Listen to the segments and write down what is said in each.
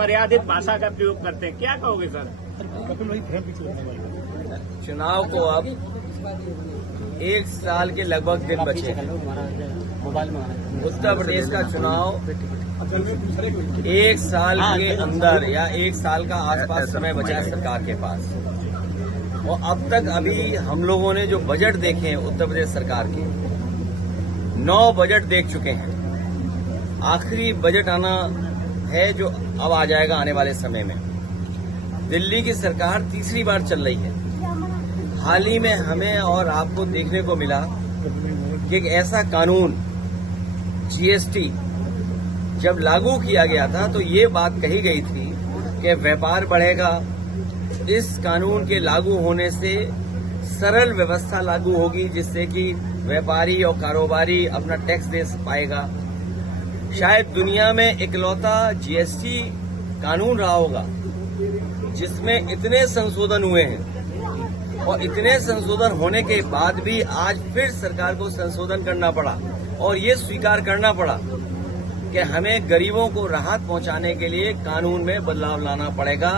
अमर्यादित भाषा का प्रयोग करते हैं, क्या कहोगे सर? चुनाव को अब 1 साल के लगभग दिन बचे हैं। उत्तर प्रदेश का चुनाव 1 साल के अंदर या 1 साल का आसपास समय बचा है सरकार के पास। और अब तक अभी हम लोगों ने जो बजट देखे हैं उत्तर प्रदेश सरकार के, 9 बजट देख चुके हैं। आखिरी बजट आना है जो अब आ जाएगा आने वाले समय में। दिल्ली की सरकार तीसरी बार चल रही है। हाल ही में हमें और आपको देखने को मिला कि एक ऐसा कानून जीएसटी जब लागू किया गया था तो ये बात कही गई थी कि व्यापार बढ़ेगा। इस कानून के लागू होने से सरल व्यवस्था लागू होगी जिससे कि व्यापारी और कारोबारी अपना टैक्स दे पाएगा। शायद दुनिया में इकलौता जीएसटी कानून रहा होगा जिसमें इतने संशोधन हुए हैं और इतने संशोधन होने के बाद भी आज फिर सरकार को संशोधन करना पड़ा और ये स्वीकार करना पड़ा कि हमें गरीबों को राहत पहुंचाने के लिए कानून में बदलाव लाना पड़ेगा।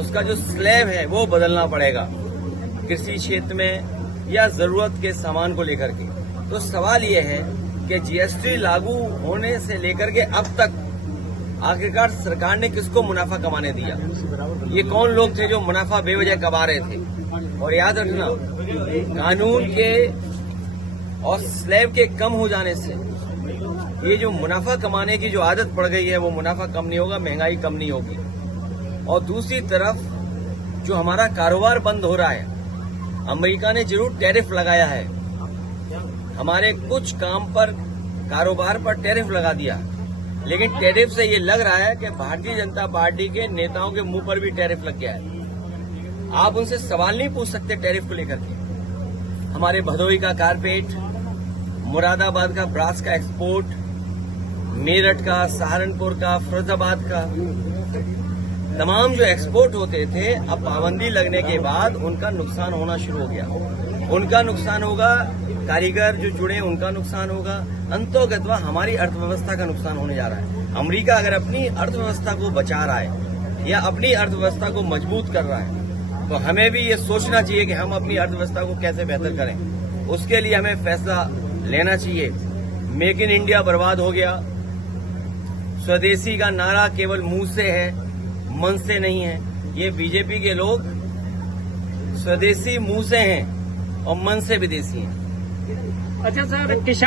उसका जो स्लैब है वो बदलना पड़ेगा कृषि क्षेत्र में या जरूरत के सामान को लेकर के। तो सवाल ये है कि जीएसटी लागू होने से लेकर के अब तक आखिरकार सरकार ने किसको मुनाफा कमाने दिया? ये कौन लोग थे जो मुनाफा बेवजह कमा रहे थे? और याद रखना, कानून के और स्लैब के कम हो जाने से ये जो मुनाफा कमाने की जो आदत पड़ गई है वो मुनाफा कम नहीं होगा, महंगाई कम नहीं होगी। और दूसरी तरफ जो हमारा कारोबार बंद हो रहा है, अमेरिका ने जरूर टैरिफ लगाया है, हमारे कुछ काम पर कारोबार पर टैरिफ लगा दिया, लेकिन टैरिफ से ये लग रहा है कि भारतीय जनता पार्टी के नेताओं के मुंह पर भी टैरिफ लग गया है। आप उनसे सवाल नहीं पूछ सकते टैरिफ को लेकर के। हमारे भदोही का कारपेट, मुरादाबाद का ब्रास का एक्सपोर्ट, मेरठ का, सहारनपुर का, फिरोजाबाद का, तमाम जो एक्सपोर्ट होते थे अब पाबंदी लगने के बाद उनका नुकसान होना शुरू हो गया। उनका नुकसान होगा, कारीगर जो जुड़े उनका नुकसान होगा, अंतोगत्वा हमारी अर्थव्यवस्था का नुकसान होने जा रहा है। अमेरिका अगर अपनी अर्थव्यवस्था को बचा रहा है या अपनी अर्थव्यवस्था को मजबूत कर रहा है तो हमें भी ये सोचना चाहिए कि हम अपनी अर्थव्यवस्था को कैसे बेहतर करें। उसके लिए हमें फैसला लेना चाहिए। मेक इन इंडिया बर्बाद हो गया। स्वदेशी का नारा केवल मुंह से है, मन से नहीं है। ये बीजेपी के लोग स्वदेशी मुंह से हैं और मन से विदेशी हैं। अच्छा सर, किसान